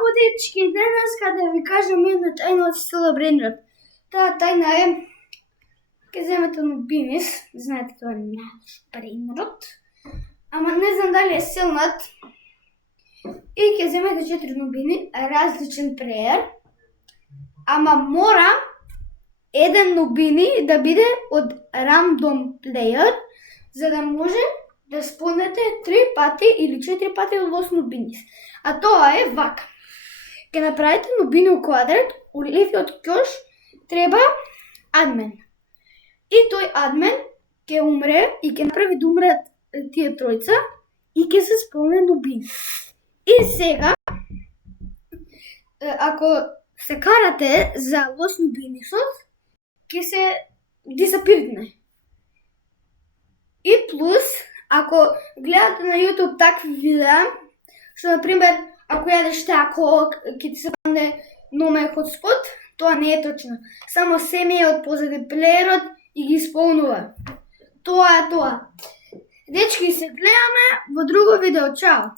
Здраво, дечки, денеска да ви кажам една тајна од Целобрендрот. Таа тајна е, ке земете нубинис, знаете тоа е наш брендрот, ама не знам дали е силнат, и ке земете 4 нубини, различен преер, ама мора еден нубини да биде од рандом плеер, за да може да спонете 3 пати или 4 пати од лос нубинис. А тоа е вака. Ке направите нубини у квадрат, у левиот ќош треба адмен. И тој адмен ке умре и ке направи да умрат тие тројца и ке се сполне нубини. И сега, ако се карате за лос нубинисот, ке се дисапирне. И плюс, ако гледате на YouTube такви видеа, што, например, ако јадеш тако, ќе ти се падне номер хотспот, тоа не е точно. Само семејот позади плеерот и ги исполнува. Тоа е тоа. Дечки, се гледаме во друго видео. Чао!